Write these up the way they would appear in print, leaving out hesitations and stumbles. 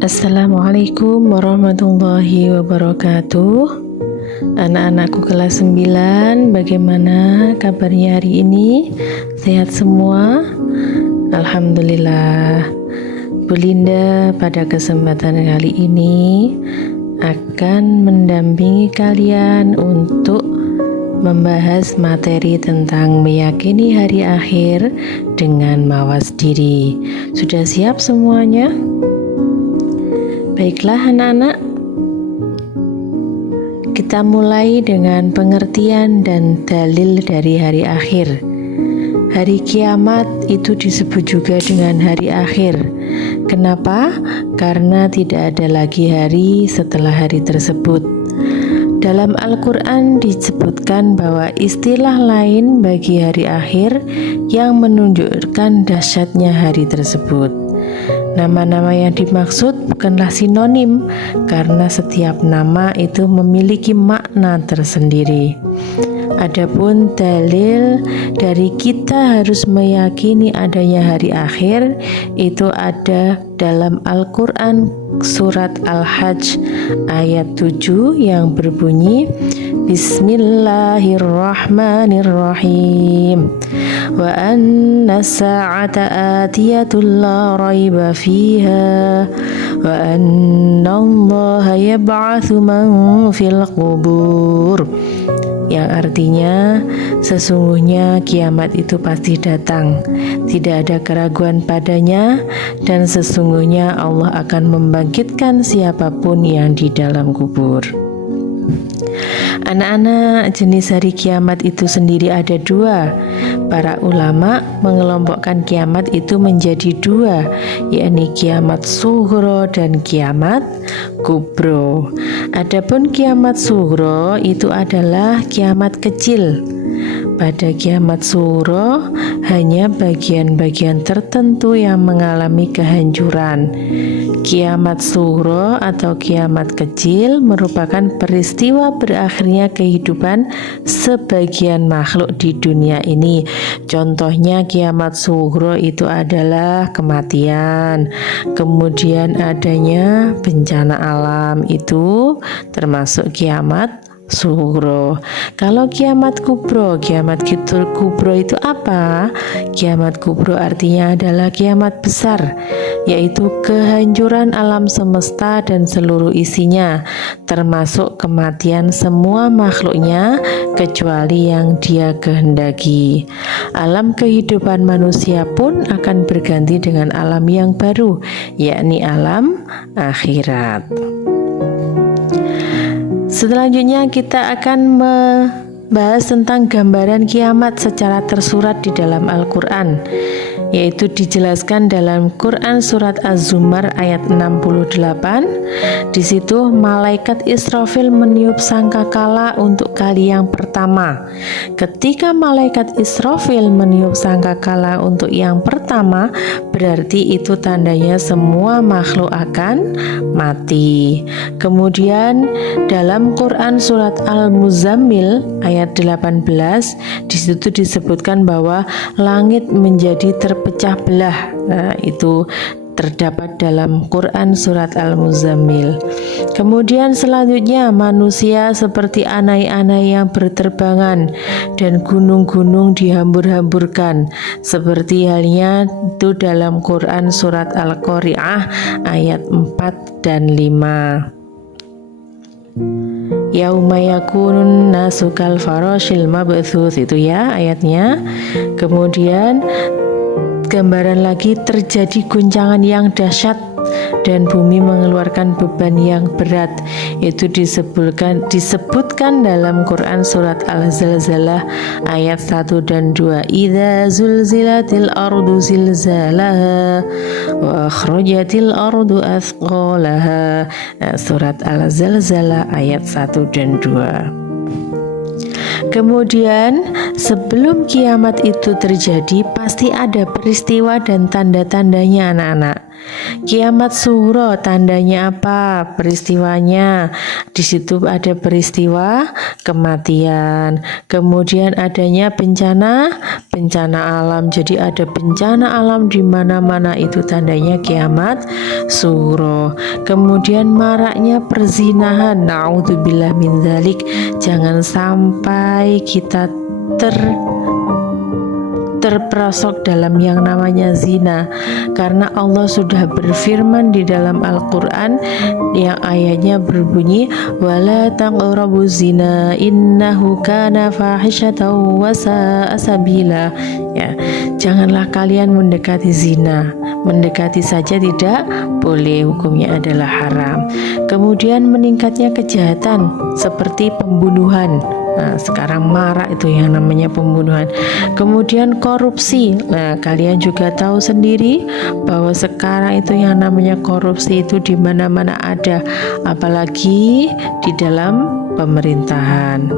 Assalamualaikum warahmatullahi wabarakatuh. Anak-anakku kelas 9, bagaimana kabarnya hari ini? Sehat semua? Alhamdulillah. Bu Linda pada kesempatan kali ini akan mendampingi kalian untuk membahas materi tentang meyakini hari akhir dengan mawas diri. Sudah siap semuanya? Baiklah anak-anak, kita mulai dengan pengertian dan dalil dari hari akhir. Hari kiamat itu disebut juga dengan hari akhir. Kenapa? Karena tidak ada lagi hari setelah hari tersebut. Dalam Al-Quran disebutkan bahwa istilah lain bagi hari akhir yang menunjukkan dahsyatnya hari tersebut. Nama-nama yang dimaksud bukanlah sinonim, karena setiap nama itu memiliki makna tersendiri. Adapun dalil dari kita harus meyakini adanya hari akhir itu ada dalam Al-Quran surat Al-Hajj ayat 7 yang berbunyi Bismillahirrahmanirrahim wa anna sa'ata atiyatul la raiba fiha wa anna allaha yab'atsu man fil qubur, yang artinya sesungguhnya kiamat itu pasti datang, tidak ada keraguan padanya, dan sesungguhnya Allah akan membangkitkan siapapun yang di dalam kubur. Anak-anak, jenis hari kiamat itu sendiri ada dua. Para ulama mengelompokkan kiamat itu menjadi dua, yakni kiamat sughro dan kiamat kubro. Adapun kiamat sughro itu adalah kiamat kecil. Pada kiamat sughro hanya bagian-bagian tertentu yang mengalami kehancuran. Kiamat sughro atau kiamat kecil merupakan peristiwa berakhirnya kehidupan sebagian makhluk di dunia ini. Contohnya kiamat sughro itu adalah kematian, kemudian adanya bencana alam, itu termasuk kiamat sughro. Kalau kiamat kubro, kubro itu apa? Kiamat kubro artinya adalah kiamat besar, yaitu kehancuran alam semesta dan seluruh isinya, termasuk kematian semua makhluknya kecuali yang dia kehendaki. Alam kehidupan manusia pun akan berganti dengan alam yang baru, yakni alam akhirat. Selanjutnya kita akan membahas tentang gambaran kiamat secara tersurat di dalam Al-Quran, yaitu dijelaskan dalam Quran surat Az-Zumar ayat 68. Di situ malaikat Israfil meniup sangkakala untuk kali yang pertama. Ketika malaikat Israfil meniup sangkakala untuk yang pertama, berarti itu tandanya semua makhluk akan mati. Kemudian dalam Quran surat Al-Muzammil ayat 18, di situ disebutkan bahwa langit menjadi terpecah belah. Nah, itu terdapat dalam Quran surat Al-Muzammil. Kemudian selanjutnya manusia seperti anai-anai yang berterbangan dan gunung-gunung dihambur-hamburkan, seperti halnya itu dalam Quran surat Al-Qari'ah ayat 4 dan 5. Yauma yakunun nasu kal farashil mabthus, itu ya ayatnya. Kemudian gambaran lagi terjadi guncangan yang dahsyat dan bumi mengeluarkan beban yang berat. Itu disebutkan dalam Quran surat Al-Zalzalah ayat 1 dan 2. Idza zulzilatil ardu zilzalaha wa akhrajatil ardu athqalaha. Surat Al-Zalzalah ayat 1 dan 2. Kemudian sebelum kiamat itu terjadi pasti ada peristiwa dan tanda-tandanya anak-anak. Kiamat sughra tandanya apa? Peristiwanya. Di situ ada peristiwa kematian. Kemudian adanya bencana alam. Jadi ada bencana alam di mana-mana, itu tandanya kiamat sughra. Kemudian maraknya perzinahan. Naudzubillah min dzalik. Jangan sampai kita terperosok dalam yang namanya zina, karena Allah sudah berfirman di dalam Al-Quran yang ayatnya berbunyi wala taqrabuz zina innahu kana fahisyatan wa sa'a sabila. Ya, janganlah kalian mendekati zina. Mendekati saja tidak boleh, hukumnya adalah haram. Kemudian meningkatnya kejahatan seperti pembunuhan. Nah, sekarang marak itu yang namanya pembunuhan. Kemudian korupsi. Nah, kalian juga tahu sendiri bahwa sekarang itu yang namanya korupsi itu di mana-mana ada, apalagi di dalam pemerintahan.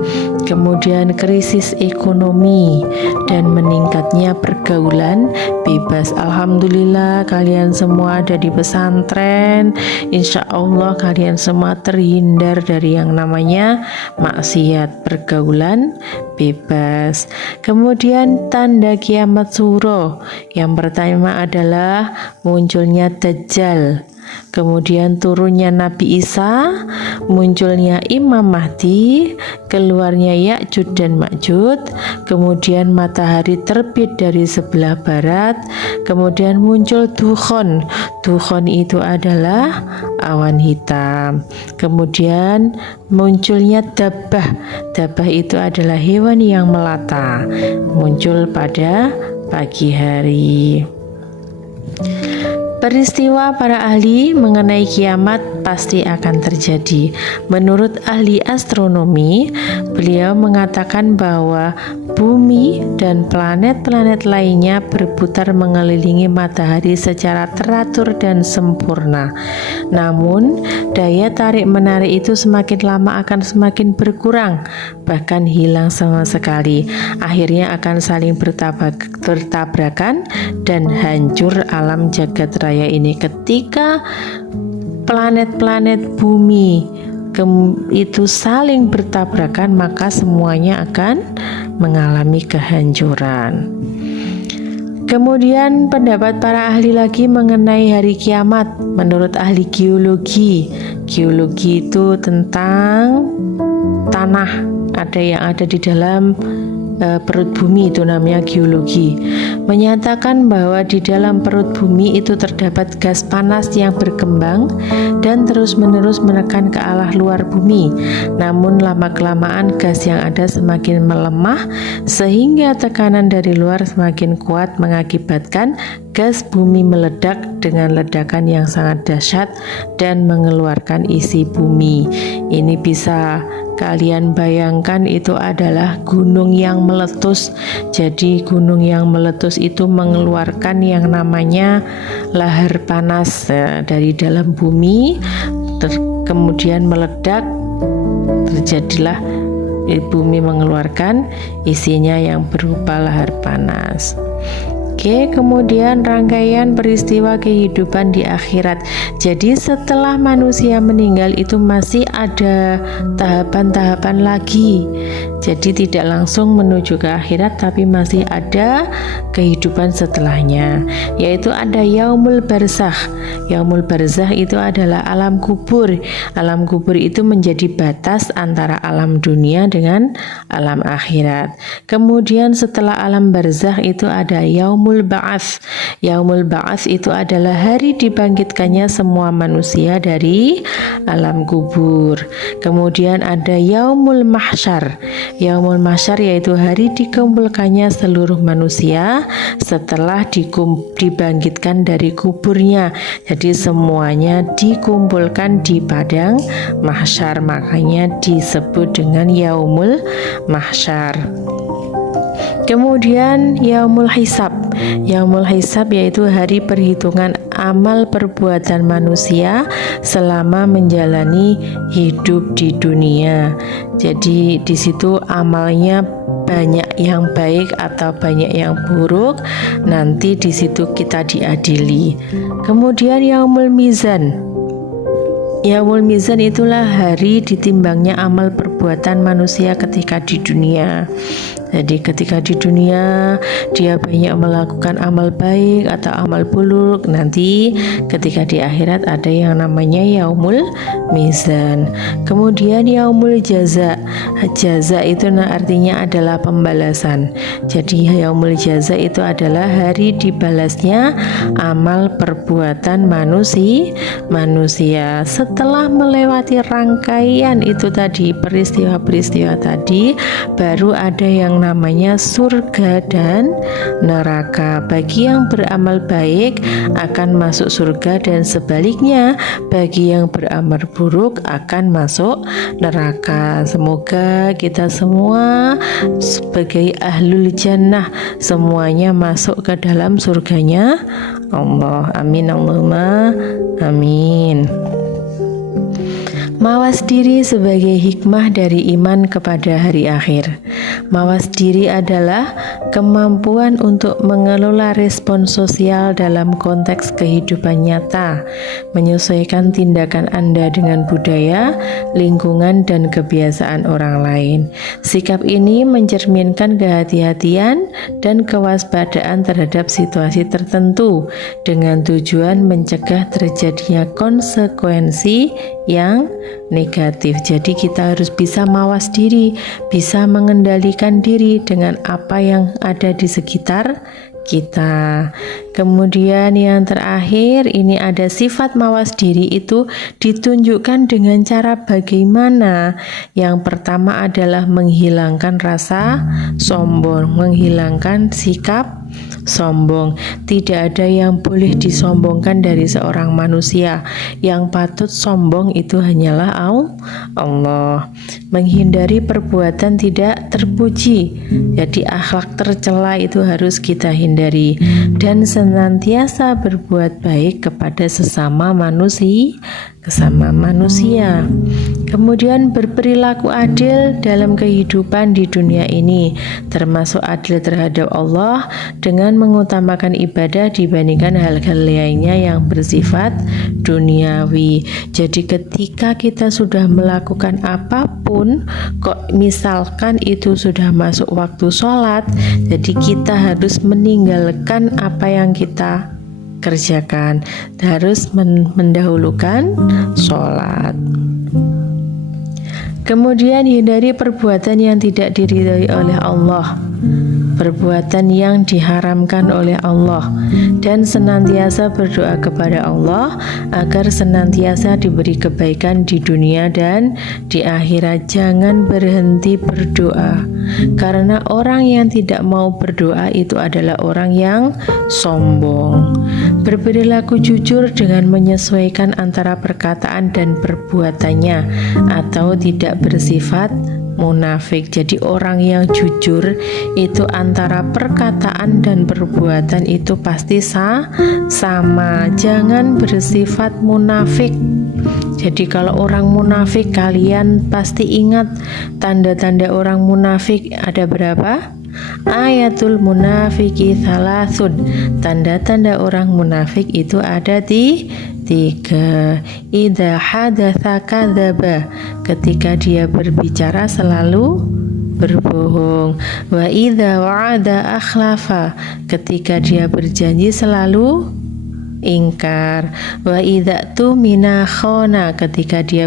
Kemudian krisis ekonomi dan meningkatnya pergaulan bebas. Alhamdulillah kalian semua ada di pesantren. Insya Allah kalian semua terhindar dari yang namanya maksiat, pergaulan bebas. Kemudian tanda kiamat sughra. Yang pertama adalah munculnya Dajjal. Kemudian turunnya Nabi Isa, munculnya Imam Mahdi, keluarnya Ya'jud dan Ma'jud, kemudian matahari terbit dari sebelah barat, kemudian muncul dukhon. Dukhon itu adalah awan hitam. Kemudian munculnya dabbah. Dabbah itu adalah hewan yang melata, muncul pada pagi hari. Peristiwa para ahli mengenai kiamat pasti akan terjadi. Menurut ahli astronomi, beliau mengatakan bahwa bumi dan planet-planet lainnya berputar mengelilingi matahari secara teratur dan sempurna. Namun, daya tarik-menarik itu semakin lama akan semakin berkurang, bahkan hilang sama sekali. Akhirnya akan saling bertabrakan dan hancur alam jagat raya ini ketika planet-planet bumi itu saling bertabrakan, maka semuanya akan mengalami kehancuran. Kemudian pendapat para ahli lagi mengenai hari kiamat. Menurut ahli geologi itu tentang tanah, ada yang ada di dalam perut bumi, itu namanya geologi, menyatakan bahwa di dalam perut bumi itu terdapat gas panas yang berkembang dan terus-menerus menekan ke arah luar bumi. Namun lama-kelamaan gas yang ada semakin melemah sehingga tekanan dari luar semakin kuat, mengakibatkan gas bumi meledak dengan ledakan yang sangat dahsyat dan mengeluarkan isi bumi. Ini bisa kalian bayangkan, itu adalah gunung yang meletus. Jadi gunung yang meletus itu mengeluarkan yang namanya lahar panas dari dalam bumi, kemudian meledak, terjadilah bumi mengeluarkan isinya yang berupa lahar panas. Oke, kemudian rangkaian peristiwa kehidupan di akhirat. Jadi setelah manusia meninggal itu masih ada tahapan-tahapan lagi. Jadi tidak langsung menuju ke akhirat, tapi masih ada kehidupan setelahnya, yaitu ada yaumul barzakh. Yaumul barzakh itu adalah alam kubur. Alam kubur itu menjadi batas antara alam dunia dengan alam akhirat. Kemudian setelah alam barzakh itu ada yaumul ba'ats. Yaumul ba'ats itu adalah hari dibangkitkannya semua manusia dari alam kubur. Kemudian ada yaumul mahsyar. Yaumul mahsyar yaitu hari dikumpulkannya seluruh manusia setelah dibangkitkan dari kuburnya. Jadi semuanya dikumpulkan di padang mahsyar, makanya disebut dengan yaumul mahsyar. Kemudian yaumul hisab. Yaumul hisab yaitu hari perhitungan amal perbuatan manusia selama menjalani hidup di dunia. Jadi di situ amalnya banyak yang baik atau banyak yang buruk, nanti di situ kita diadili. Kemudian yaumul mizan. Yaumul mizan itulah hari ditimbangnya amal perbuatan manusia ketika di dunia. Jadi ketika di dunia dia banyak melakukan amal baik atau amal buruk, nanti ketika di akhirat ada yang namanya yaumul mizan. Kemudian yaumul jaza. Jaza itu artinya adalah pembalasan. Jadi yaumul jaza itu adalah hari dibalasnya amal perbuatan manusia. Setelah melewati rangkaian itu tadi, peristiwa-peristiwa tadi, baru ada yang namanya surga dan neraka. Bagi yang beramal baik akan masuk surga, dan sebaliknya bagi yang beramal buruk akan masuk neraka. Semoga kita semua sebagai ahlul jannah semuanya masuk ke dalam surganya Allah. Amin Allahumma amin. Mawas diri sebagai hikmah dari iman kepada hari akhir. Mawas diri adalah kemampuan untuk mengelola respon sosial dalam konteks kehidupan nyata, menyesuaikan tindakan Anda dengan budaya, lingkungan, dan kebiasaan orang lain. Sikap ini mencerminkan kehati-hatian dan kewaspadaan terhadap situasi tertentu dengan tujuan mencegah terjadinya konsekuensi yang negatif. Jadi kita harus bisa mawas diri, bisa mengendalikan diri dengan apa yang ada di sekitar kita. Kemudian yang terakhir, ini ada sifat mawas diri itu ditunjukkan dengan cara bagaimana. Yang pertama adalah menghilangkan rasa sombong, menghilangkan sikap sombong. Tidak ada yang boleh disombongkan dari seorang manusia. Yang patut sombong itu hanyalah Allah. Menghindari perbuatan tidak terpuji. Jadi akhlak tercela itu harus kita hindari, dan senantiasa berbuat baik kepada sesama manusia. Kemudian berperilaku adil dalam kehidupan di dunia ini, termasuk adil terhadap Allah dengan mengutamakan ibadah dibandingkan hal-hal lainnya yang bersifat duniawi. Jadi ketika kita sudah melakukan apapun, kok misalkan itu sudah masuk waktu sholat, jadi kita harus meninggalkan apa yang kita kerjakan, harus mendahulukan sholat. Kemudian hindari perbuatan yang tidak diridhai oleh Allah, perbuatan yang diharamkan oleh Allah, dan senantiasa berdoa kepada Allah agar senantiasa diberi kebaikan di dunia dan di akhirat. Jangan berhenti berdoa, karena orang yang tidak mau berdoa itu adalah orang yang sombong. Berperilaku jujur dengan menyesuaikan antara perkataan dan perbuatannya, atau tidak bersifat munafik. Jadi orang yang jujur itu antara perkataan dan perbuatan itu pasti sama. Jangan bersifat munafik. Jadi kalau orang munafik, kalian pasti ingat tanda-tanda orang munafik ada berapa? Ayatul munafiki salasun. Tanda-tanda orang munafik itu ada di 3. Idza hadatsa kadzaba. Ketika dia berbicara selalu berbohong. Wa idza wa'ada akhlafa. Ketika dia berjanji selalu ingkar. Wa idza tumina khana. Ketika dia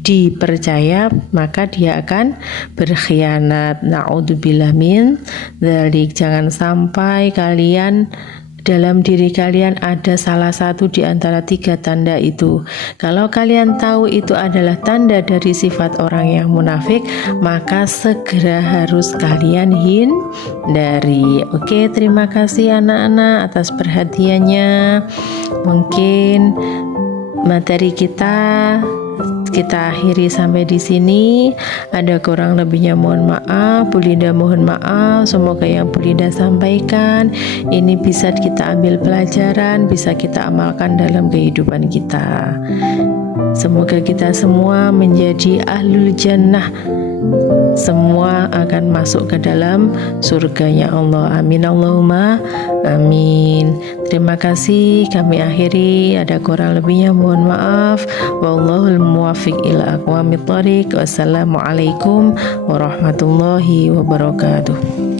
dipercaya maka dia akan berkhianat. Na'udzubillah min dzalik. Jangan sampai kalian dalam diri kalian ada salah satu di antara 3 tanda itu. Kalau kalian tahu itu adalah tanda dari sifat orang yang munafik, maka segera harus kalian hindari. Oke, terima kasih anak-anak atas perhatiannya. Mungkin materi kita akhiri sampai di sini. Ada kurang lebihnya mohon maaf. Bu Linda mohon maaf. Semoga yang Bu Linda sampaikan ini bisa kita ambil pelajaran, bisa kita amalkan dalam kehidupan kita. Semoga kita semua menjadi ahlul jannah semua akan masuk ke dalam surganya Allah. Amin Allahumma amin. Terima kasih, kami akhiri, ada kurang lebihnya mohon maaf. Wallahul muwaffiq ila aqwamit thoriq. Wassalamualaikum warahmatullahi wabarakatuh.